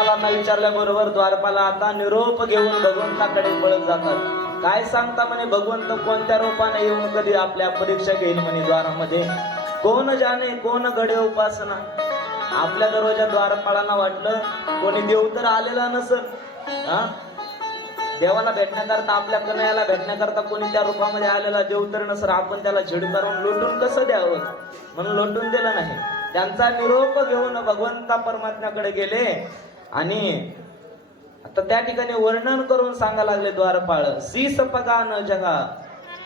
द्वारपालांना विचारल्याबरोबर द्वारपाला आता निरोप घेऊन भगवंताकडे पळत जातात. काय सांगता म्हणे भगवंत कोणत्या रूपाने येऊन कधी आपल्या परीक्षा घेईल म्हणे द्वारामध्ये? कोण जाणे कोण घडे उपासना? आपल्या दरवाजा द्वारपालांना वाटलं कोणी देव तर आलेला नसल हा? देवाला भेटण्याकरता आपल्या कन्याला भेटण्याकरता कोणी त्या रूपामध्ये आलेला देव तर नसर आपण त्याला झेड मारून लोटून कसं द्यावं? म्हणून लुटून दिलं नाही. त्यांचा निरोप घेऊन भगवंता परमात्म्याकडे गेले. आणि आता त्या ठिकाणी वर्णन करून सांगा लागले द्वारपाळ. सी पगा न जगा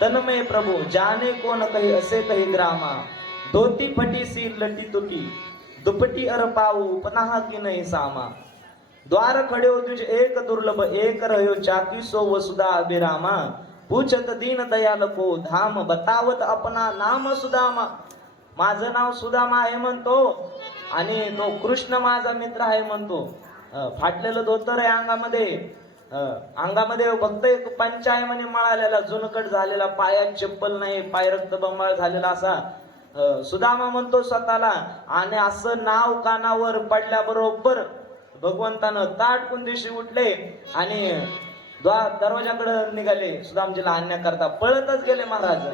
तन्मय प्रभू जाने कोण काही असे काही ग्रामा. धोती फटी सी लटी तुटी दुपटी अर पाऊ पनाह की नाही सामा. द्वार खडे हो तुझे एक दुर्लभ एक रह्यो चाकी सो वसुधा अभिरामा. पूछत दीन दयाल को धाम बतावत अपना नाम सुदामा. माझं नाव सुदामा आहे म्हणतो आणि तो कृष्ण माझा मित्र आहे म्हणतो. फाटलेलं धोतर आहे अंगामध्ये. अंगामध्ये फक्त एक पंचाय म्हणे मळालेला. जुनकट झालेला पायात चप्पल नाही पाय रक्त बंबाळ झालेला असा. सुदामा म्हणतो स्वतःला आणि असं नाव कानावर पडल्याबरोबर भगवंतानं ताटकून दिवशी उठले आणि दरवाजाकडे निघाले. सुदामजीला आणण्याकरता पळतच गेले महाराज.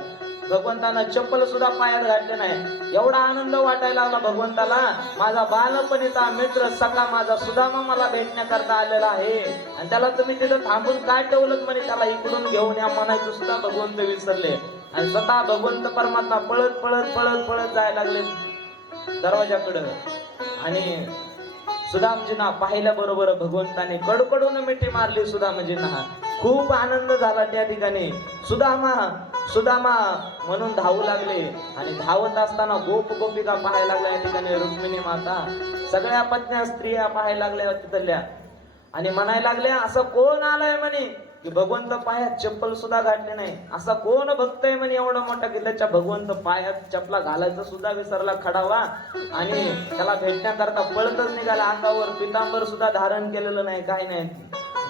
भगवंतानं चप्पल सुद्धा पायात घातले नाही. एवढा आनंद वाटायला लागला भगवंताला. माझा बालपणीचा मित्र सखा माझा सुदामा मला भेटण्याकरता आलेला आहे. आणि त्याला तुम्ही तिथं थांबून काय ठेवलं म्हणे त्याला इकडून घेऊन या म्हणायचं सुद्धा भगवंत विसरले. आणि स्वतः भगवंत परमात्मा पळत पळत पळत पळत जायला लागले दरवाजाकडं. आणि सुदामजींना पाहिल्या बरोबर भगवंताने कडकडून मिठी मारली सुदामजींना. खूप आनंद झाला त्या ठिकाणी. सुदामा सुदामा म्हणून धावू लागले. आणि धावत असताना गोप गोपिका पाहायला लागल्या या ठिकाणी रुक्मिणी माता. सगळ्या पत्न्या स्त्रिया पाहायला लागल्या तिथल्या. आणि म्हणायला लागल्या असं कोण आलंय म्हणे? की भगवंत पायात चप्पल सुद्धा घातली नाही. असा कोण भक्त आहे म्हणे एवढा मोठा की त्याच्या भगवंत पायात चपला घालायचा सुद्धा विसरला खडावा. आणि त्याला भेटण्याकरता पळतच निघाला. अंगावर पितांबर सुद्धा धारण केलेलं नाही काही नाही.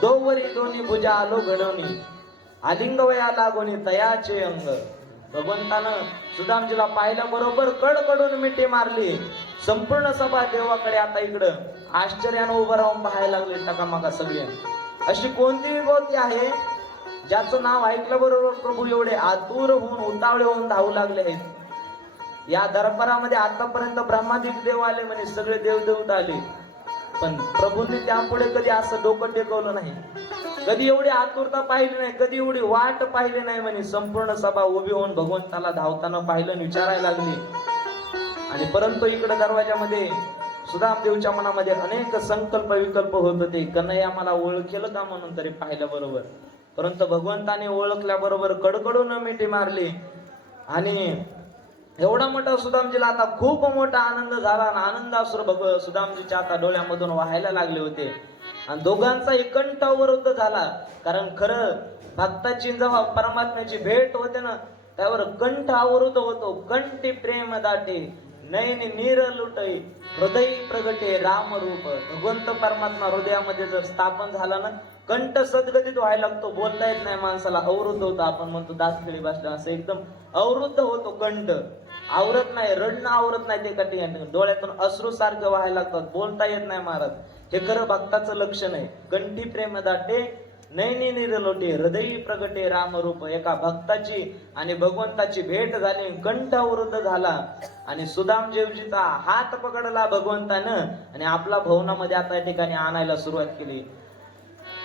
दोवरी दोन्ही भुजा आलो घडवणी. आलिंग वया लागोनी तयाचे अंग. भगवंतानं सुदामजीला पाहिल्याबरोबर कडकडून मिठी मारली. संपूर्ण सभा देवाकडे आता इकडं. आश्चर्यानं उभं राहून पाहायला लागले टकामाका सगळे. अशी कोणती विभूती आहे ज्याचं नाव ऐकलं बरोबर प्रभू एवढे आतुर होऊन उतावळे होऊन धावू लागले आहेत. या दरबारामध्ये आतापर्यंत ब्रह्मादिक देव आले म्हणजे सगळे देवदेवता आले. पण प्रभूंनी त्यापुढे कधी असं डोकं टेकवलं नाही. कधी एवढी आतुरता पाहिली नाही कधी एवढी वाट पाहिली नाही म्हणे संपूर्ण सभा उभी होऊन भगवंताला धावताना पाहिलं आणि विचारायला लागली. आणि परंतु इकडे दरवाजामध्ये सुदामदेवच्या मनामध्ये अनेक संकल्प विकल्प होत होते. कन्हैया मला ओळखेल का म्हणून तरी पाहिल्याबरोबर परंतु भगवंताने ओळखल्याबरोबर कडकडून मिठी मारली. आणि एवढा मोठा सुदामजीला आता खूप मोठा आनंद झाला आणि आनंद असुर भग सुदामजीच्या आता डोळ्यामधून व्हायला लागले होते. आणि दोघांचाही कंठ अवरुद्ध झाला. कारण खरं भक्ताची जेव्हा परमात्म्याची भेट होते ना त्यावर कंठ अवरुद्ध होतो. कंठी प्रेम दाटे. नयनी नीर लुटई हृदय प्रगटे राम रूप भगवंत परमात्मा हृदयामध्ये जर स्थापन झाला ना कंठ सदगतीत व्हायला लागतो बोलता येत नाही माणसाला अवरुद्ध होतो. आपण म्हणतो दासखिळी भाषा असं एकदम अवरुद्ध होतो कंठ. आवरत नाही रडणं आवरत नाही ते कठीण. डोळ्यातून अश्रू सारखं व्हायला लागतात बोलता येत नाही महाराज. हे खरं भक्ताचं लक्षण आहे. कंठी प्रेम दाटे नैनी निरलोटे हृदयी प्रगटे रामरूप एका भक्ताची आणि भगवंताची भेट झाली कंठ वृद्ध झाला. आणि सुदामदेवजीचा हात पकडला भगवंतानं आणि आपला भवनामध्ये आता या ठिकाणी आणायला सुरुवात केली.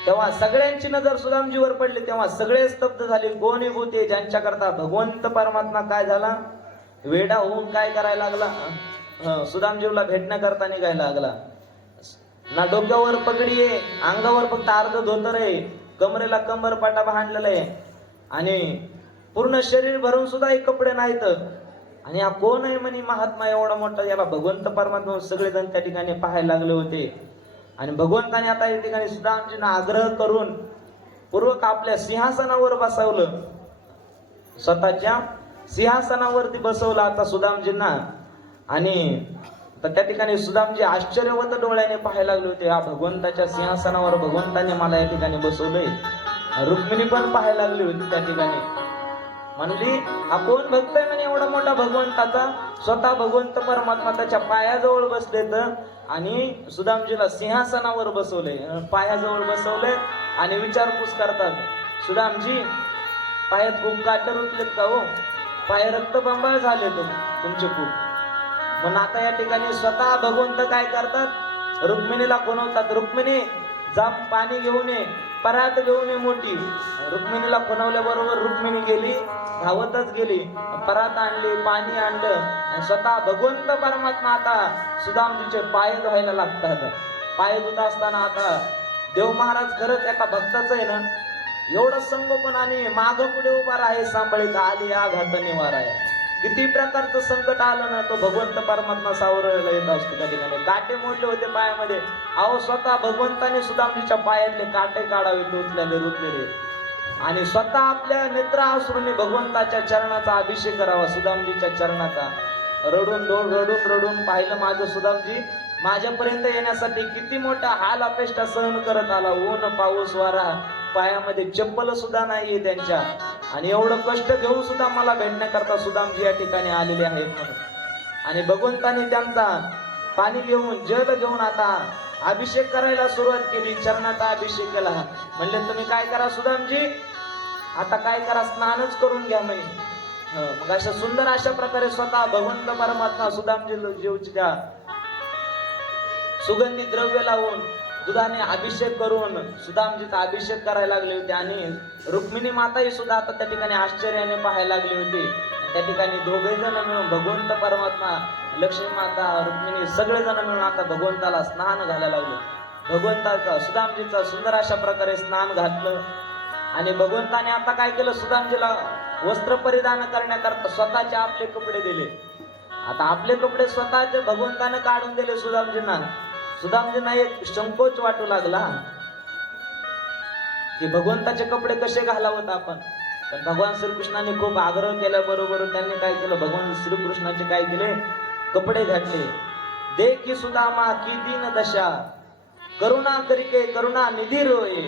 तेव्हा सगळ्यांची नजर सुदामजीवर पडली तेव्हा सगळे स्तब्ध झाले. कोणी होते ज्यांच्याकरता भगवंत परमात्मा काय झाला? वेडा होऊन काय करायला लागला? सुदामजीवला भेटण्याकरता निघायला लागला. ना डोक्यावर पगडी आहे अंगावर फक्त अर्ध धोतर आहे कमरेला कंबर पाटा बांधलेला आहे. आणि पूर्ण शरीर भरून सुद्धा एक कपडे नाहीत. आणि हा कोण आहे म्हणे महात्मा एवढा मोठा? याला भगवंत परमात्मा सगळेजण त्या ठिकाणी पाहायला लागले होते. आणि भगवंताने आता या ठिकाणी सुद्धा आमचे आग्रह करून पूर्वक आपल्या सिंहासनावर बसवलं. स्वतःच्या सिंहासनावरती बसवलं आता सुदामजींना. आणि तर त्या ठिकाणी सुदामजी आश्चर्यवत डोळ्याने पाहायला लागले होते. हा भगवंताच्या सिंहासनावर भगवंताने मला या ठिकाणी बसवलंय. रुक्मिणी पण पाहायला लागली होती त्या ठिकाणी. म्हणली हा कोण भक्त आहे म्हणे एवढा मोठा भगवंताचा? स्वतः भगवंत परमात्मा त्याच्या पायाजवळ बसले तर आणि सुदामजीला सिंहासनावर बसवले पायाजवळ बसवले आणि विचारपूस करतात सुदामजी पायात खूप काटर उतलेत का हो? पाय रक्तबंबाळ झाले तुमचे खूप. पण आता या ठिकाणी स्वतः भगवंत काय करतात? रुक्मिणीला खुणवतात रुक्मिणी जा पाणी घेऊन ये परात घेऊन ये मोठी. रुक्मिणीला खुणवल्याबरोबर रुक्मिणी गेली धावतच गेली. परात आणली पाणी आणलं आणि स्वतः भगवंत परमात्मा आता सुदामजीचे पाय धुवायला लागतात. पाय धुत असताना आता देव महाराज खरंच एका भक्ताचं आहे ना एवढं संगोपन आणि माग पुढे उभा आहे सांभाळीत आली या घात निवारा आहे. किती प्रकारचं संकट आलं ना तो भगवंत परमात्मा सावरायला येत असतो त्या ठिकाणी. काटे मोडले होते पायामध्ये. अहो स्वतः भगवंताने सुदामजीच्या पायातले काटे काढावे टोचलेले रुतलेले. आणि स्वतः आपल्या नेत्र आसरूने भगवंताच्या चरणाचा अभिषेक करावा सुदामजीच्या चरणाचा. रडून डोळ रडून रडून पाहिलं माझं सुदामजी. माझ्यापर्यंत येण्यासाठी किती मोठा हाल अपेष्टा सहन करत आला. ऊन पाऊस वारा. पायामध्ये चप्पल सुद्धा नाहीये त्यांच्या. आणि एवढं कष्ट घेऊन सुद्धा मला भेटण्याकरता सुदामजी या ठिकाणी आलेले आहेत म्हणून. आणि भगवंताने त्यांचा पाणी घेऊन जल घेऊन आता अभिषेक करायला सुरुवात केली. चरणाचा अभिषेक केला. म्हणले तुम्ही काय करा सुदामजी? आता काय करा? स्नानच करून घ्या म्हणे. मग अशा सुंदर अशा प्रकारे स्वतः भगवंत परमात्मा सुदामजी जीवच्या सुगंधी द्रव्य लावून दुधाने अभिषेक करून सुदामजीचा अभिषेक करायला लागले होते आणि रुक्मिणी माताही सुद्धा आता त्या ठिकाणी आश्चर्याने पाहायला लागली होती. त्या ठिकाणी दोघे जण मिळून भगवंत परमात्मा लक्ष्मी माता रुक्मिणी सगळे जण मिळून आता भगवंताला स्नान घालायला लागले. भगवंताचा सुदामजीचा सुंदर अशा प्रकारे स्नान घातलं. आणि भगवंताने आता काय केलं? सुदामजीला वस्त्र परिधान करण्याकरता स्वतःचे आपले कपडे दिले. आता आपले कपडे स्वतःचे भगवंताने काढून दिले सुदामजींना. सुदामजींना म्हणजे एक संकोच वाटू लागला. की भगवंताचे कपडे कसे घालावत आपण? पण भगवान श्रीकृष्णाने खूप आग्रह केल्याबरोबर त्यांनी काय केलं? भगवान श्रीकृष्णाचे काय केले? कपडे घातले. दे की सुदामा की दीन दशा. करुणा करिके करुणा निधी रोये.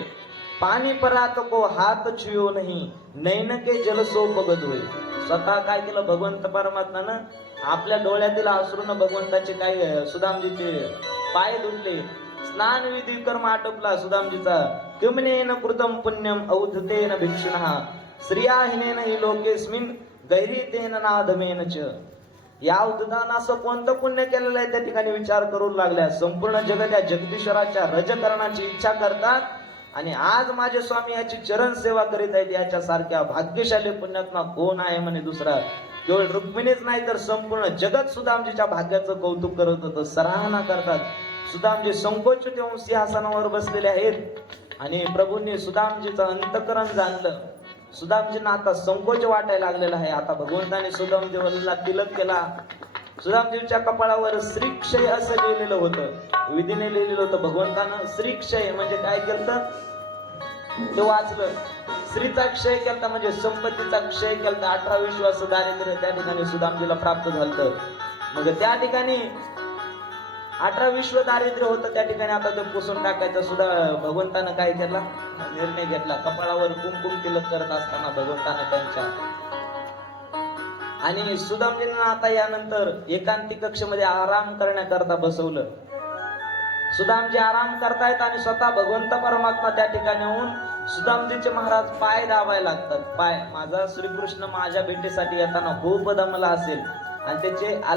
पाणी परात को हात छुयो नाही नैन के जल सोपगत होय स्वतः काय केलं भगवंत परमात्मानं आपल्या डोळ्यातील अश्रून भगवंताचे काय सुदामजीचे पाय धुतले स्नान विधी कर्म आटोपला सुदामजीचा. किमनेन कृतम पुण्यम औधतेन भिक्षुणः. स्त्रियाहिनेन हि लोकेस्मिन गैरीतेन नादमेन च. या उद्दान असं कोणतं पुण्य केलेलं आहे त्या ठिकाणी विचार करू लागल्या. संपूर्ण जगत या जगदीश्वराच्या रजकरणाची इच्छा करतात आणि आज माझे स्वामी याची चरण सेवा करीत आहेत. याच्या सारख्या भाग्यशाली पुण्यात्मा कोण आहे म्हणे दुसरा? केवळ रुक्मिणीच नाही तर संपूर्ण जगत सुदामजीच्या भाग्याचं कौतुक करत होतं. सराहना करतात. सुदामजी संकोच ठेवून सिंहासनावर बसलेले आहेत. आणि प्रभूंनी सुदामजीचं अंतकरण जाणलं. सुदामजींना आता संकोच वाटायला लागलेला आहे. आता भगवंताने सुदामजीवरला तिलक केला. सुदामजीच्या कपाळावर श्रीक्षय असं लिहिलेलं होतं. विधीने लिहिलेलं होतं भगवंतानं श्रीक्षय म्हणजे काय केलं ते वाचलं. स्त्रीचा क्षय केलता म्हणजे संपत्तीचा क्षय केलता. अठरा विश्वास दारिद्र्य त्या ठिकाणी सुदामजीला प्राप्त झालं मग त्या ठिकाणी अठरा विश्व दारिद्र्य होतं त्या ठिकाणी आता ते पुसून टाकायचं सुद्धा भगवंतानं काय केला? निर्णय घेतला. कपाळावर कुमकुम तिलक करत असताना भगवंतानं त्यांच्या आणि सुदामजींना आता यानंतर एकांती कक्षमध्ये आराम करण्याकरता बसवलं. सुदामजी आराम करतायत आणि स्वतः भगवंत परमात्मा त्या ठिकाणी होऊन सुदामजीचे महाराज पाय दाबायला लागतात. पाय माझा श्रीकृष्ण माझ्या भेटीसाठी येताना खूप दमला असेल. आणि त्याचे